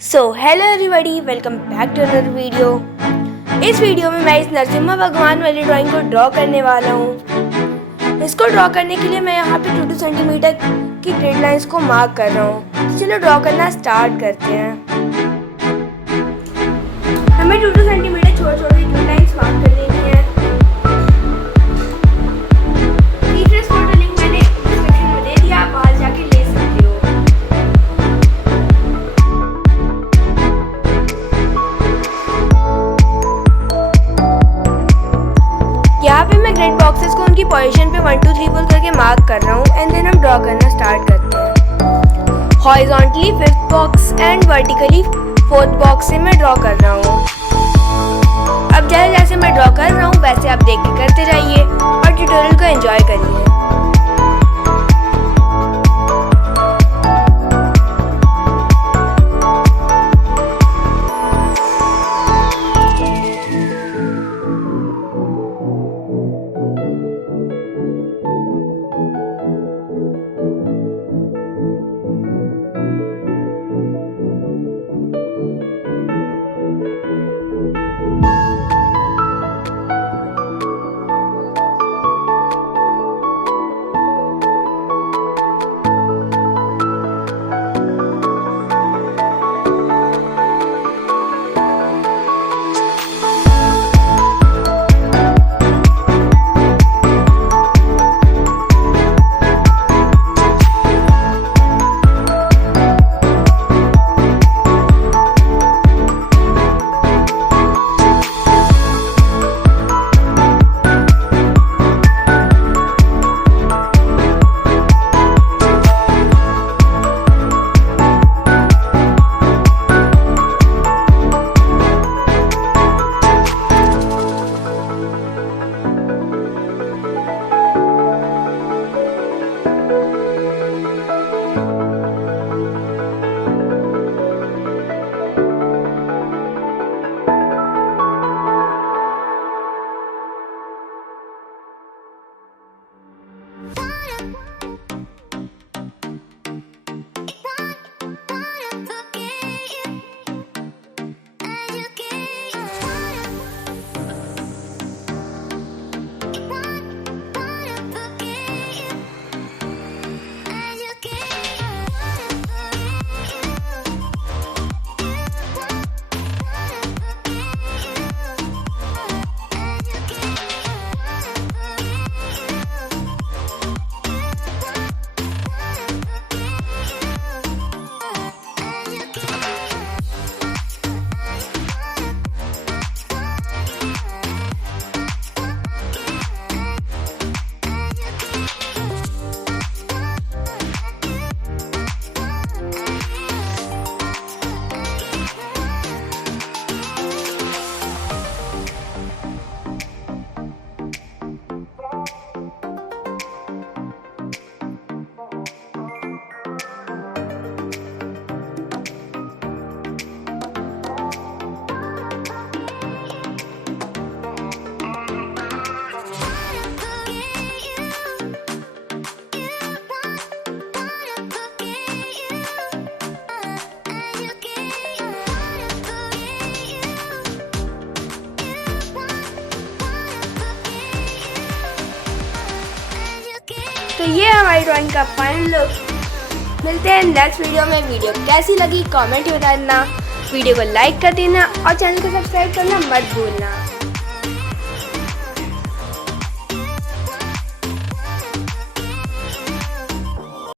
So hello everybody, welcome back to another video. इस video में मैं इस नरसिम्हा भगवान वाली ड्राइंग को ड्रॉ करने वाला हूँ। इसको ड्रॉ करने के लिए मैं यहाँ पे 2-2 सेंटीमीटर की ग्रिड लाइंस को मार्क कर रहा हूँ। तो चलो ड्रॉ करना स्टार्ट करते हैं। हमें 2-2 सेंटीमीटर छोटे-छोटे ग्रिड लाइंस मार्क कर लेनी है। तीसरे स्पॉट का लिंक मैंने डिस्क्रिप्शन में दे दिया, आप वहाँ जाके ले सकते हो। यहाँ पे मैं ग्रिड बॉक्सेस को उनकी पोजीशन पे 1 2 3 4 करके मार्क कर रहा हूँ एंड देन हम ड्रॉ करना स्टार्ट करते हैं। Horizontally 5th box and vertically 4th box से मैं ड्रॉ कर रहा हूँ। अब जैसे जैसे मैं ड्रॉ कर रहा हूँ वैसे आप देख के करते जाइए और ट्यूटोरियल को एंजॉय करिए। तो ये हमारी ड्राइंग का फाइनल लुक। मिलते हैं नेक्स्ट वीडियो में। वीडियो कैसी लगी कमेंट में बता देना, वीडियो को लाइक कर देना और चैनल को सब्सक्राइब करना मत भूलना।